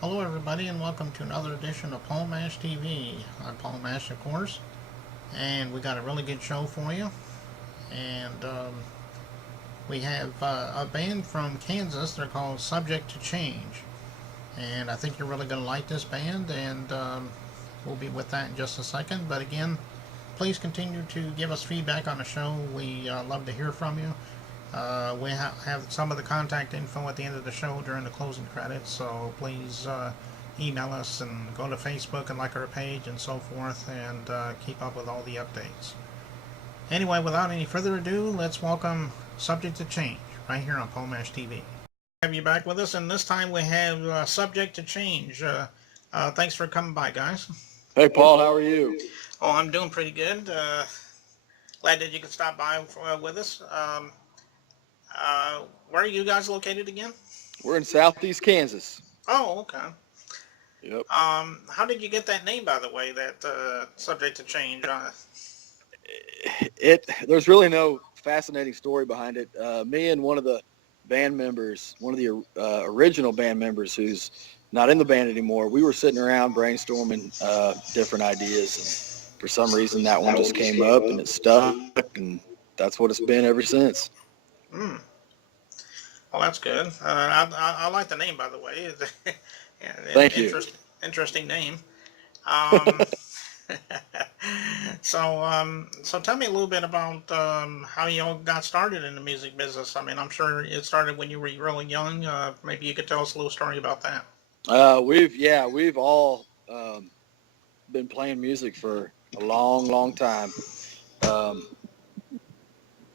Hello, everybody, and welcome to another edition of Paul Mash TV. I'm Paul Mash, of course, and we got a really good show for you. And we have a band from Kansas. They're called Subject to Change, and I think you're really going to like this band. And we'll be with that in just a second. But again, please continue to give us feedback on the show. We love to hear from you. We have some of the contact info at the end of the show during the closing credits, so please email us and go to Facebook and like our page and so forth, and keep up with all the updates. Anyway, without any further ado, let's welcome Subject to Change right here on Pomash TV. Have you back with us, and this time we have Subject to Change. Thanks for coming by, guys. Hey, Paul, how are you? Oh, I'm doing pretty good. Glad that you could stop by with us. Where are you guys located again? We're in Southeast Kansas. Oh, okay. Yep. How did you get that name, by the way? That Subject to Change. There's really no fascinating story behind it. Me and one of the band members, one of the original band members who's not in the band anymore, we were sitting around brainstorming different ideas, and for some reason that one just came up and it stuck, and that's what it's been ever since. Hmm. Well, that's good. I like the name, by the way. Yeah, Thank you. Interesting name. Um, so tell me a little bit about how you all got started in the music business. I mean, I'm sure it started when you were really young. Maybe you could tell us a little story about that. We've all been playing music for a long, long time. Um,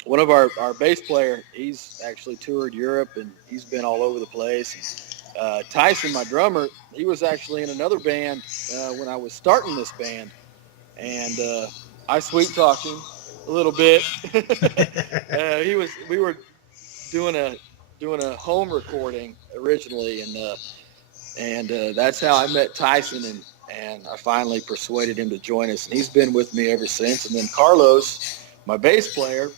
One of our bass player, he's actually toured Europe and he's been all over the place. Tyson, my drummer, he was actually in another band when I was starting this band, and I sweet talked him a little bit. We were doing a home recording originally, and that's how I met Tyson, and I finally persuaded him to join us, and he's been with me ever since. And then Carlos, my bass player.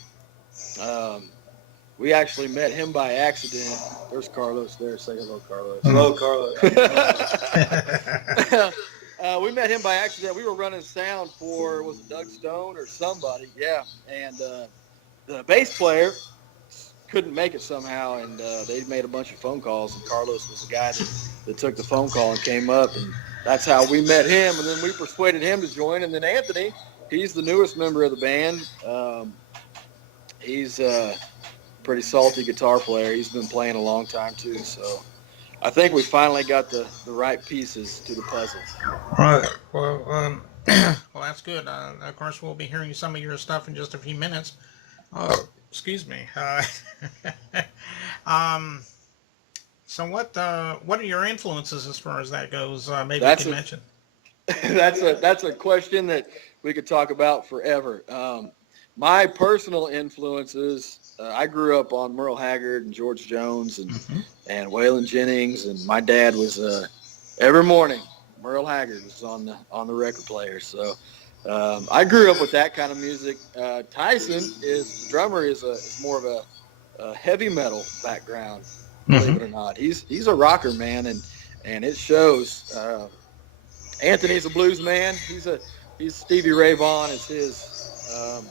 We actually met him by accident. There's Carlos there. Say hello, Carlos. Hello, Carlos. We met him by accident. We were running sound for, was it Doug Stone or somebody? Yeah. And the bass player couldn't make it somehow, and they made a bunch of phone calls, and Carlos was the guy that took the phone call and came up, and that's how we met him. And then we persuaded him to join. And then Anthony, he's the newest member of the band. He's a pretty salty guitar player. He's been playing a long time too. So I think we finally got the right pieces to the puzzle. Right. Well, well, that's good. Of course, we'll be hearing some of your stuff in just a few minutes. Excuse me. Um, so what are your influences as far as that goes? Maybe you can mention. That's a question that we could talk about forever. My personal influences, I grew up on Merle Haggard and George Jones and Waylon Jennings, and my dad was every morning Merle Haggard was on the record player. So I grew up with that kind of music. Tyson, the drummer, is more of a heavy metal background, believe it or not. He's a rocker, man, and it shows. Anthony's a blues man. He's Stevie Ray Vaughan is his.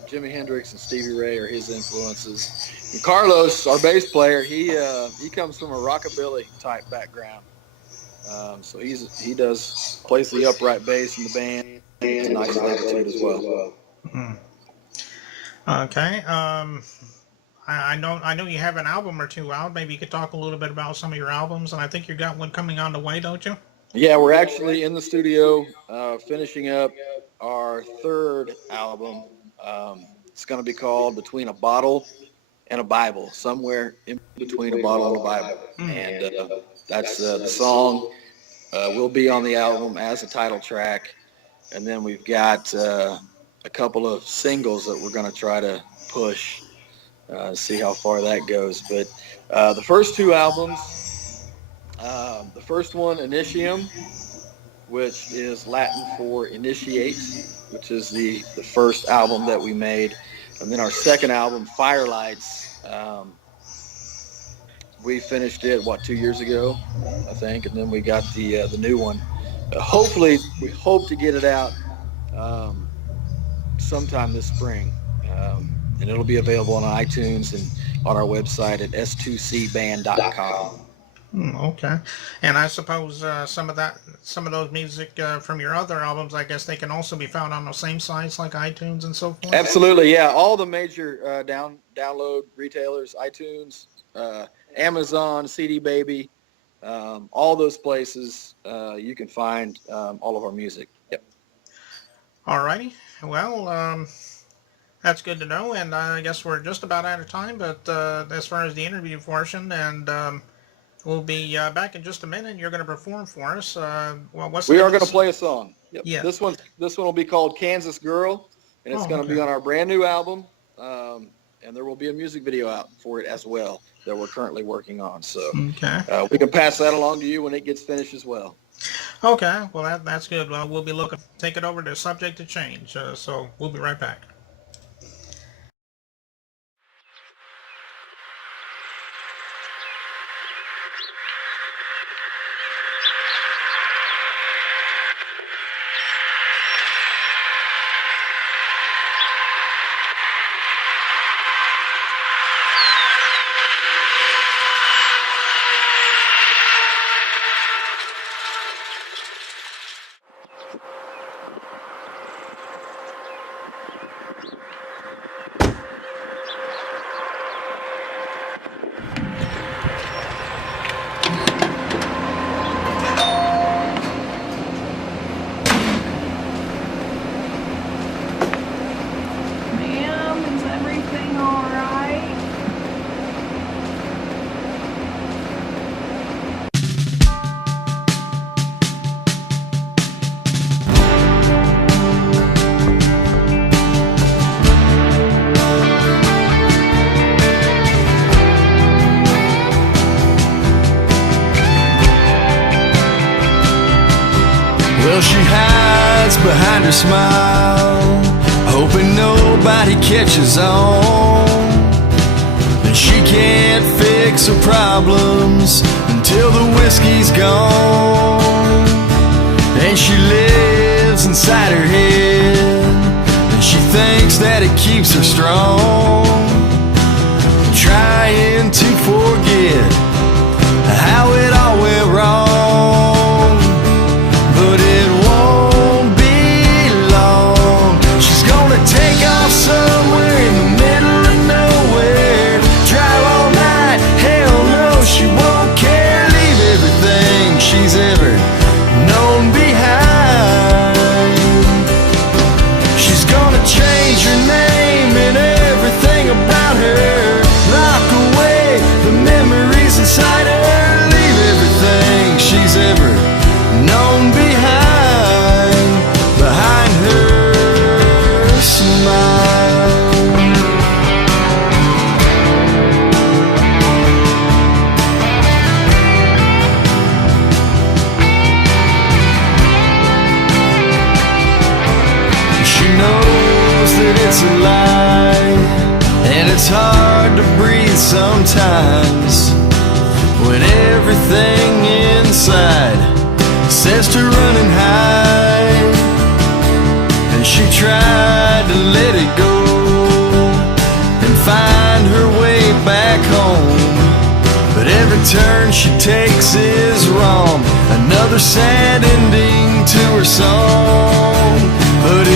Jimi Hendrix and Stevie Ray are his influences. And Carlos, our bass player, he comes from a rockabilly type background. So he plays the upright bass in the band. It's a nice attitude as well. Okay. I know you have an album or two out. Maybe you could talk a little bit about some of your albums, and I think you got one coming on the way, don't you? Yeah, we're actually in the studio finishing up our third album. It's going to be called Between a Bottle and a Bible, somewhere in between a bottle and a Bible. And that's the song will be on the album as a title track. And then we've got a couple of singles that we're going to try to push, see how far that goes. But the first two albums, the first one, Initium, which is Latin for initiate, which is the first album that we made. And then our second album, Firelights, we finished it 2 years ago, I think, and then we got the new one. Hopefully, we hope to get it out sometime this spring, and it'll be available on iTunes and on our website at s2cband.com. Okay, and I suppose some of those music from your other albums, I guess they can also be found on those same sites like iTunes and so forth. Absolutely, yeah. All the major download retailers, iTunes, Amazon, CD Baby, all those places you can find all of our music. Yep. Alrighty. Well, that's good to know, and I guess we're just about out of time. But as far as the interview portion, and we'll be back in just a minute. You're going to perform for us. We are going to play a song. Yep. Yeah. This one will be called Kansas Girl, and it's going to be on our brand new album. And there will be a music video out for it as well that we're currently working on. So we can pass that along to you when it gets finished as well. Okay. Well, that's good. Well, we'll be looking. Take it over to Subject to Change. So we'll be right back. Well, she hides behind her smile, hoping nobody catches on. And she can't fix her problems until the whiskey's gone. And she lives inside her head, and she thinks that it keeps her strong, trying to forget how it all went wrong. But it won't be long. She's gonna take off somewhere in the middle of nowhere, drive all night, hell no, she won't care. Leave everything she's ever known behind. She's gonna change her name and everything about her, lock away the memories inside her, leave everything she's ever known behind her smile. She knows that it's a lie, and it's hard to breathe sometimes when everything inside says to run and hide. And she tried to let it go and find her way back home, but every turn she takes is wrong. Another sad ending to her song, but